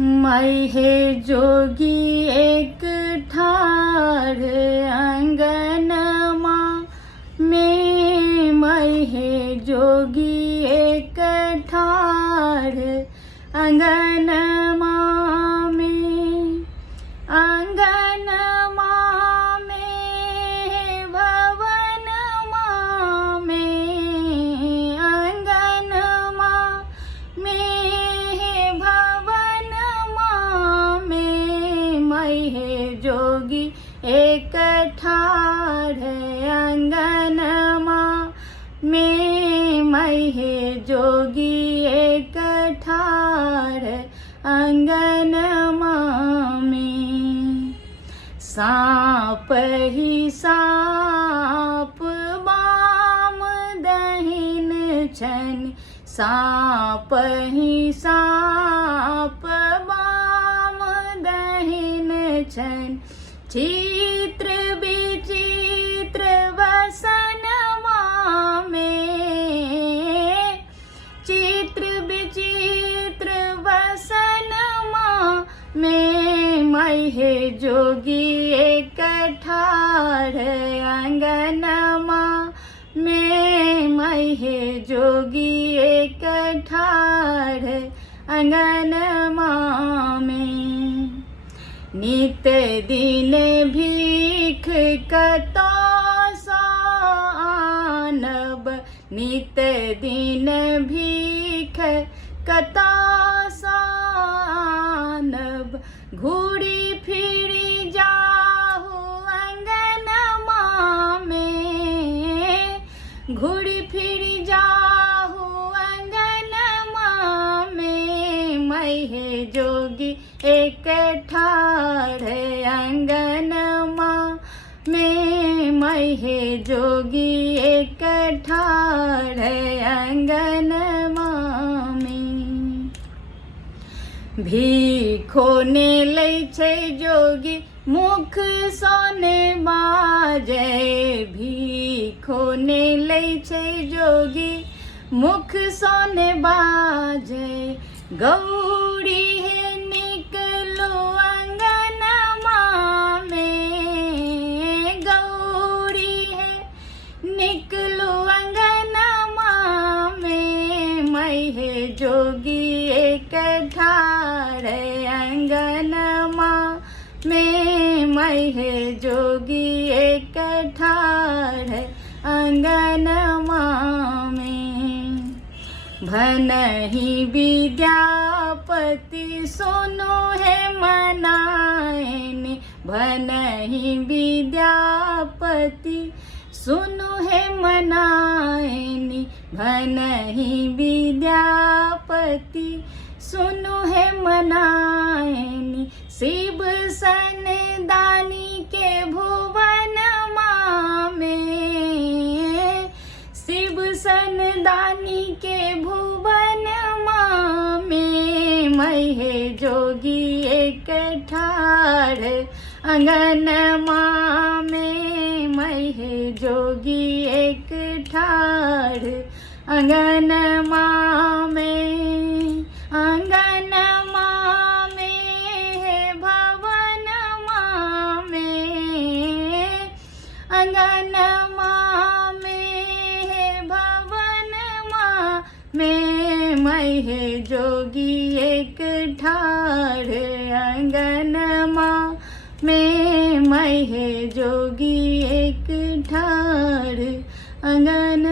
मैं हे जोगी एक ठार अंगनमा में, मैं हे जोगी एक ठार अंगनमा में, अंगनमा में भवनमा में, अंगनमा में भवनमा में, मैं हे जोगी एक ठार अंगनमा में, मैं हे जोगी एक ठार अंगनमा में। सांप ही सांप बाम दहिन छन, सांप ही सांप बाम दहिन छन, चित्र विचित्र वसनमा में, चित्र विचित्र वसनमा में, मैं हे जोगी एक ठार अंगनमा में, मैं हे जोगी एक ठार अंगनमा में। नित दिन भीख कतो सानब, नित दिन भीख कतो सानब, घूरी फिरी जाहु अंगनमा में, घूरी फिरी जाहु अंगनमा में, मैं हे जोगी एक ठार अंगनमा में, मैं हे जोगी एक ठार अंगनमा में। भीखो ने लै छै जोगी मुख सोने बाजे, भीखो ने लै छै जोगी मुख सोने बाजे, गौरी है निकलो अंगनमा में, गौरी है निकलो अंगनमा में, मैं हे जोगी एक ठार अंगनमा में, मैं हे जोगी एक ठार अंगनमा में। भनहि विद्यापति सुनो है मनाएनि, भनहि विद्यापति सुनो है मनाएनि, भनहि विद्यापति सुनो है मनाएनि, शिव सन दानी के भुवनमा में, शिव सन दानी के भुवनमा में, मैं हे जोगी एक ठार अंगनमा में, मैं हे जोगी एक ठार अंगनमा में, अंगनमा में है भवनमा में, अंगनमा में है भवनमा में, मैं हे जोगी एक ठार अंगनमा में, मैं हे जोगी एक ठार अंगन